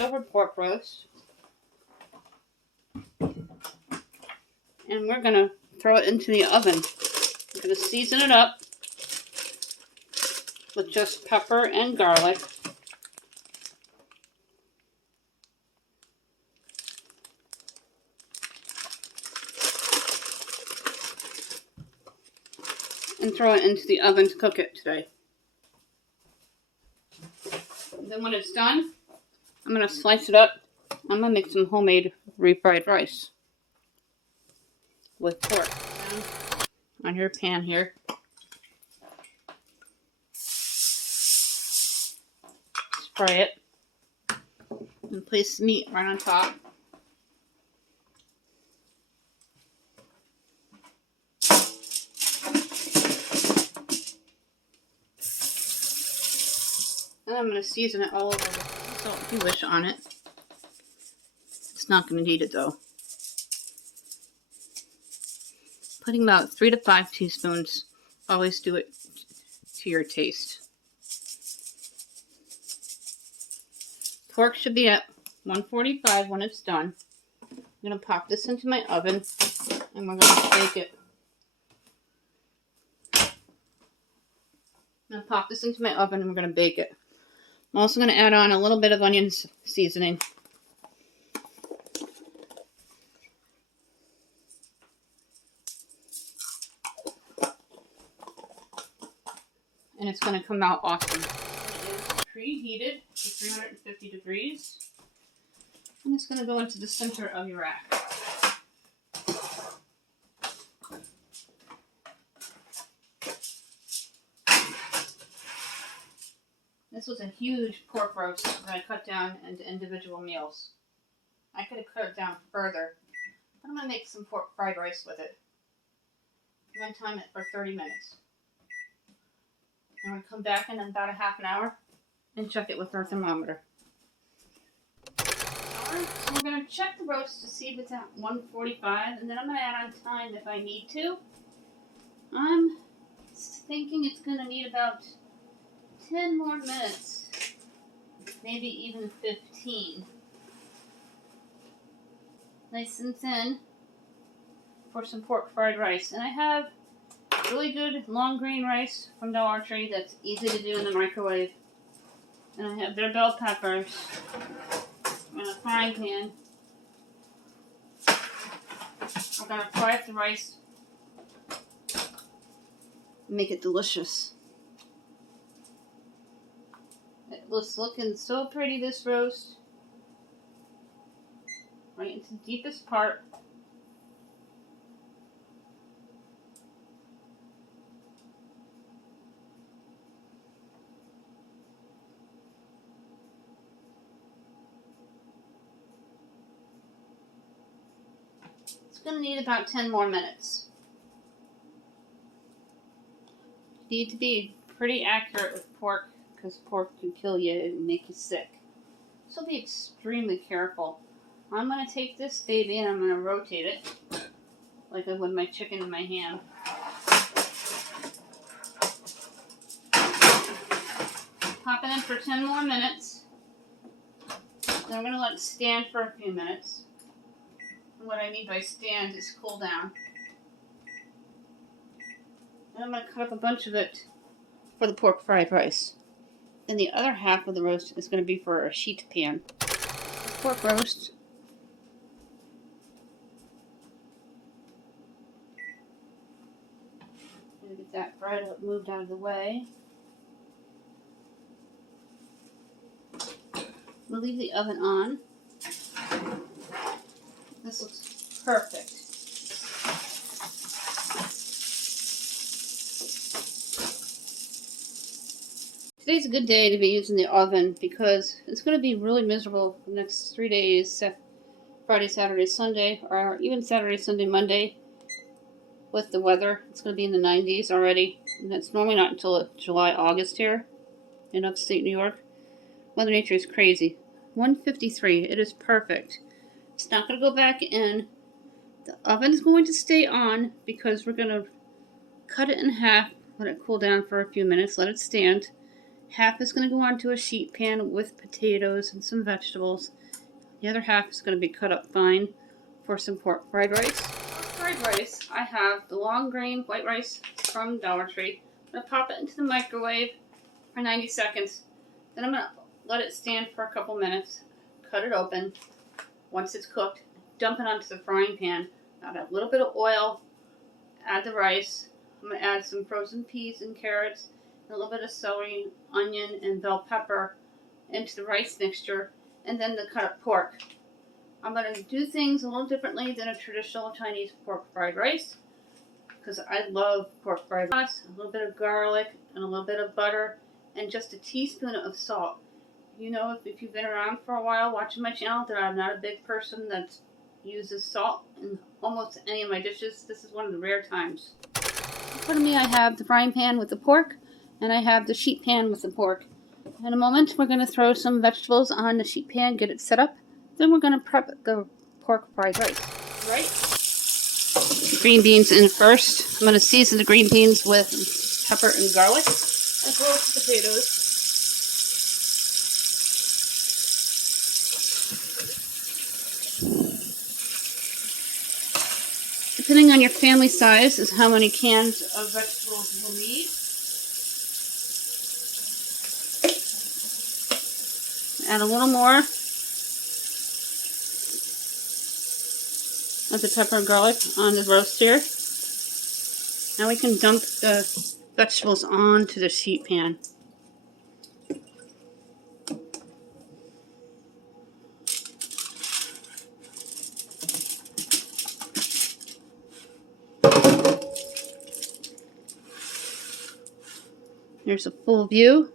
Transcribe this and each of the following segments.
leftover pork roast. And we're going to throw it into the oven. We're going to season it up with just pepper and garlic. And throw it into the oven to cook it today. And then when it's done, I'm going to slice it up. I'm going to make some homemade refried rice with pork on your pan here. Spray it and place the meat right on top. And I'm going to season it all over with salt if you wish on it. It's not going to need it though. Putting about 3 to 5 teaspoons. Always do it to your taste. Pork should be at 145 when it's done. I'm going to pop this into my oven and we're going to bake it. I'm going to pop this into my oven and we're going to bake it. I'm also going to add on a little bit of onion seasoning. And it's going to come out awesome. It is preheated to 350 degrees. And it's going to go into the center of your rack. This was a huge pork roast that I cut down into individual meals. I could have cut it down further, but I'm going to make some pork fried rice with it. I'm going to time it for 30 minutes. I'm going to come back in about a half an hour and check it with our thermometer. Alright, so we're going to check the roast to see if it's at 145, and then I'm going to add on time if I need to. I'm thinking it's going to need about 10 more minutes, maybe even 15. Nice and thin for some pork fried rice. And I have really good long grain rice from Dollar Tree that's easy to do in the microwave. And I have their bell peppers in a frying pan. I'm going to fry up the rice and make it delicious. It's looking so pretty, this roast. Right into the deepest part. It's going to need about 10 more minutes. You need to be pretty accurate with pork, because pork can kill you and make you sick. So be extremely careful. I'm going to take this baby and I'm going to rotate it like I would my chicken and my ham. Pop it in for 10 more minutes. Then I'm going to let it stand for a few minutes. And what I mean by stand is cool down. And I'm going to cut up a bunch of it for the pork fried rice. And the other half of the roast is going to be for a sheet pan. Pork roast. I'm going to get that bread moved out of the way. We'll leave the oven on. This looks perfect. Today's a good day to be using the oven because it's going to be really miserable for the next 3 days, Friday, Saturday, Sunday, or even Saturday, Sunday, Monday with the weather. It's going to be in the 90s already, and that's normally not until July, August here in upstate New York. Mother Nature is crazy. 153, it is perfect. It's not going to go back in. The oven is going to stay on because we're going to cut it in half, let it cool down for a few minutes, let it stand. Half is going to go onto a sheet pan with potatoes and some vegetables. The other half is going to be cut up fine for some pork fried rice. For fried rice, I have the long grain white rice from Dollar Tree. I'm going to pop it into the microwave for 90 seconds. Then I'm going to let it stand for a couple minutes. Cut it open. Once it's cooked, dump it onto the frying pan. Add a little bit of oil. Add the rice. I'm going to add some frozen peas and carrots, and a little bit of celery, onion, and bell pepper into the rice mixture, and then the cut up pork. I'm going to do things a little differently than a traditional Chinese pork fried rice, because I love pork fried rice. A little bit of garlic, and a little bit of butter, and just a teaspoon of salt. You know, if you've been around for a while watching my channel, that I'm not a big person that uses salt in almost any of my dishes. This is one of the rare times. In front of me I have the frying pan with the pork, and I have the sheet pan with the pork. In a moment we're going to throw some vegetables on the sheet pan, get it set up. Then we're going to prep the pork fried rice. Green beans in first. I'm going to season the green beans with pepper and garlic, as well as potatoes. Depending on your family size is how many cans of vegetables you'll need. Add a little more of the pepper and garlic on the roast here. Now we can dump the vegetables onto the sheet pan. Here's a full view.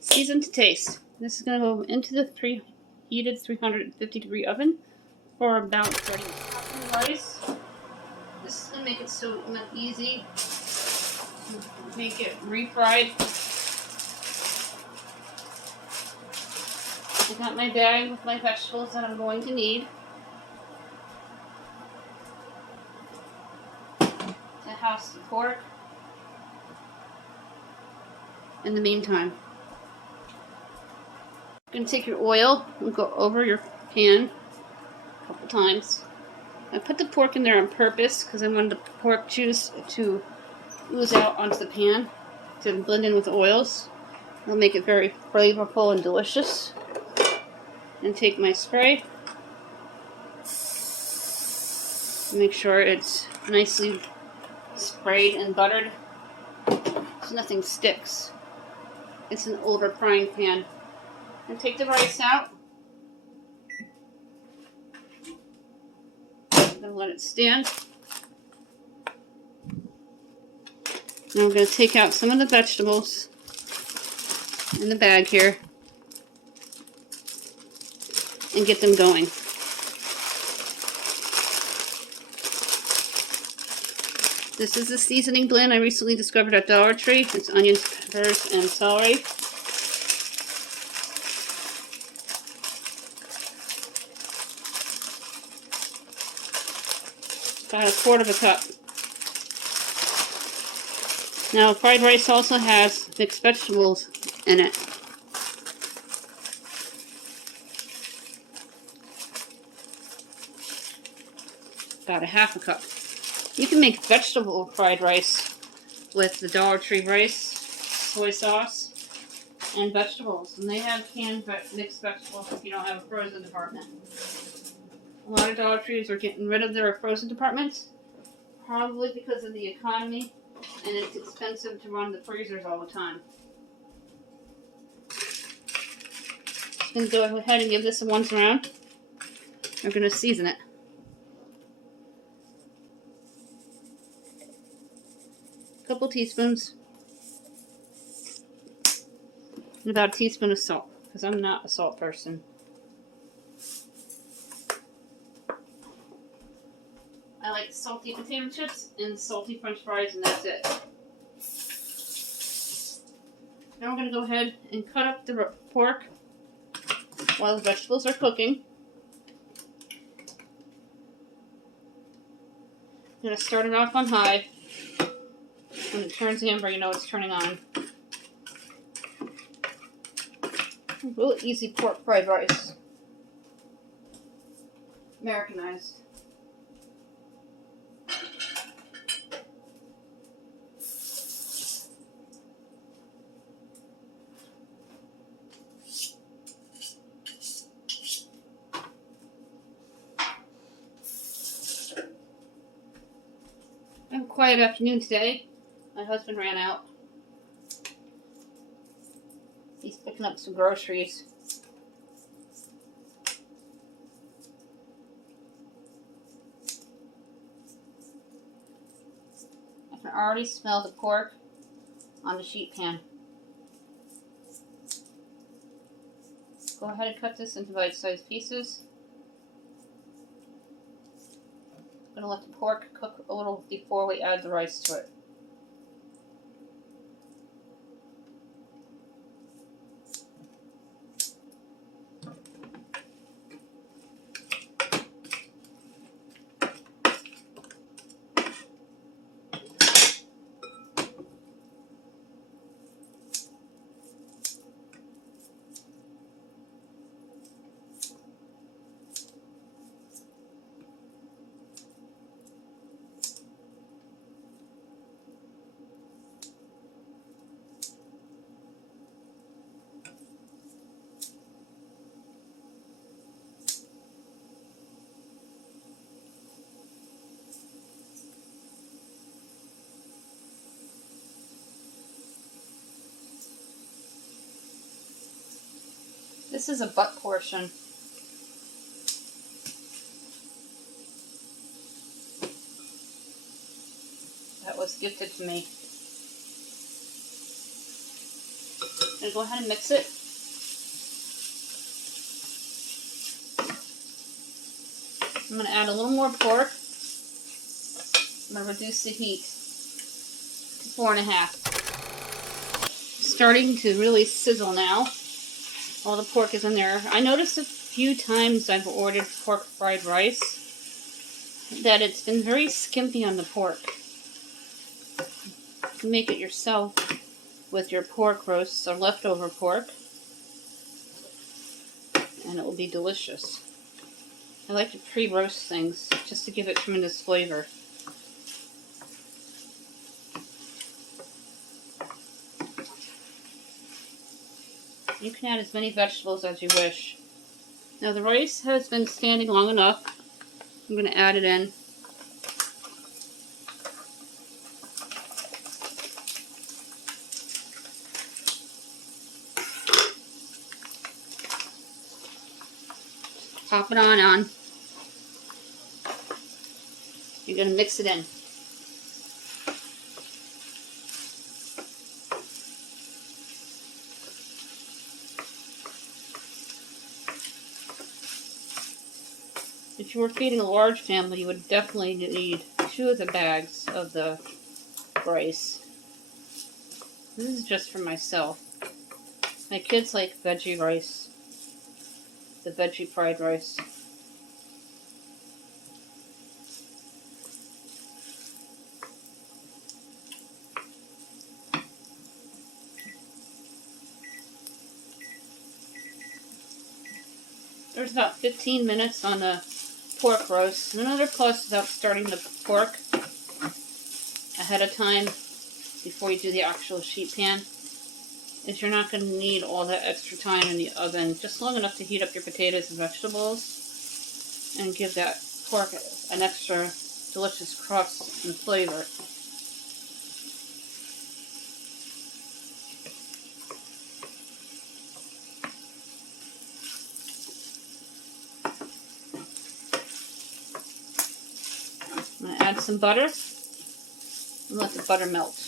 Season to taste. This is going to go into the preheated 350-degree oven for about 30 minutes. Rice. This is going to make it so easy to make it refried. I got my bag with my vegetables that I'm going to need to house the pork in the meantime. You're going to take your oil and go over your pan a couple times. I put the pork in there on purpose because I wanted the pork juice to ooze out onto the pan to blend in with the oils. It'll make it very flavorful and delicious. And take my spray. Make sure it's nicely sprayed and buttered so nothing sticks. It's an older frying pan. And take the rice out. I'm going to let it stand. Now I'm going to take out some of the vegetables in the bag here and get them going. This is the seasoning blend I recently discovered at Dollar Tree. It's onions, peppers, and celery. About a quart of a cup. Now, fried rice also has mixed vegetables in it. About a half a cup. You can make vegetable fried rice with the Dollar Tree rice, soy sauce, and vegetables. And they have canned mixed vegetables if you don't have a frozen department. A lot of Dollar Trees are getting rid of their frozen departments, probably because of the economy, and it's expensive to run the freezers all the time. Just going to go ahead and give this a once around. We're going to season it. A couple teaspoons. And about a teaspoon of salt, because I'm not a salt person. I like salty potato chips and salty french fries, and that's it. Now we're going to go ahead and cut up the pork while the vegetables are cooking. I'm going to start it off on high. When it turns amber, you know it's turning on. Real easy pork fried rice. Americanized. I have a quiet afternoon today. My husband ran out. He's picking up some groceries. I can already smell the pork on the sheet pan. Go ahead and cut this into bite-sized pieces. I'm going to let the pork cook a little before we add the rice to it. This is a butt portion. That was gifted to me. I'm going to go ahead and mix it. I'm going to add a little more pork. I'm going to reduce the heat to 4.5. Starting to really sizzle now. All the pork is in there. I noticed a few times I've ordered pork fried rice that it's been very skimpy on the pork. You can make it yourself with your pork roasts or leftover pork, and it will be delicious. I like to pre-roast things just to give it tremendous flavor. You can add as many vegetables as you wish. Now the rice has been standing long enough. I'm going to add it in. Pop it on. You're going to mix it in. If you were feeding a large family, you would definitely need 2 of the bags of the rice. This is just for myself. My kids like veggie rice. The veggie fried rice. There's about 15 minutes on the pork roast. Another plus about starting the pork ahead of time before you do the actual sheet pan is you're not going to need all that extra time in the oven. Just long enough to heat up your potatoes and vegetables and give that pork an extra delicious crust and flavor. I'm going to add some butter and let the butter melt.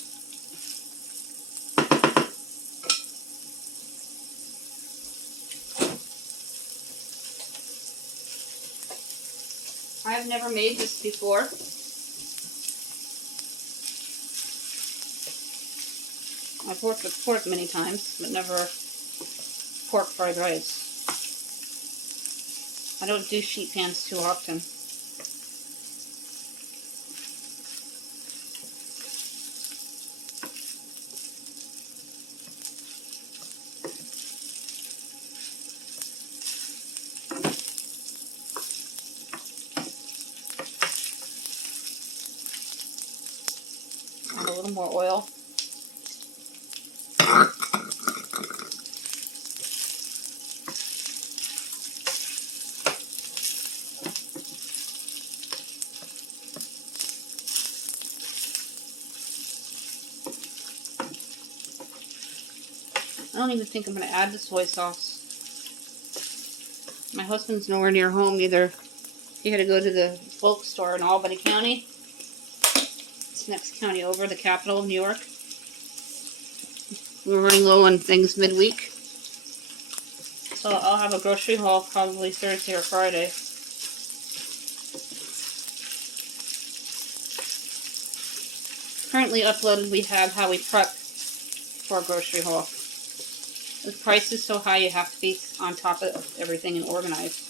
I've never made this before. I've worked with pork many times, but never pork fried rice. I don't do sheet pans too often. Add a little more oil. I don't even think I'm going to add the soy sauce. My husband's nowhere near home either. He had to go to the bulk store in Albany County. It's the next county over, the capital of New York. We're running low on things midweek. So I'll have a grocery haul probably Thursday or Friday. Currently uploaded, we have how we prep for a grocery haul. With prices so high, you have to be on top of everything and organized.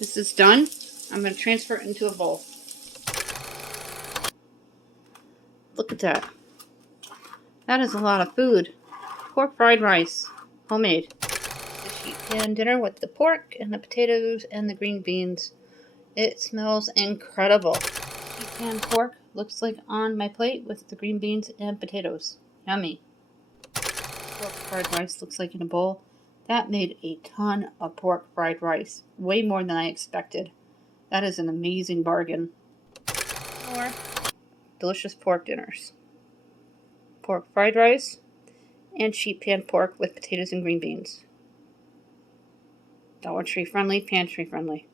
This is done. I'm going to transfer it into a bowl. Look at that. That is a lot of food. Pork fried rice, homemade. The sheet pan dinner with the pork and the potatoes and the green beans. It smells incredible. Sheet pan pork looks like on my plate with the green beans and potatoes. Yummy. Pork fried rice looks like in a bowl. That made a ton of pork fried rice. Way more than I expected. That is an amazing bargain. More delicious pork dinners. Pork fried rice and sheet pan pork with potatoes and green beans. Dollar Tree friendly, pantry friendly.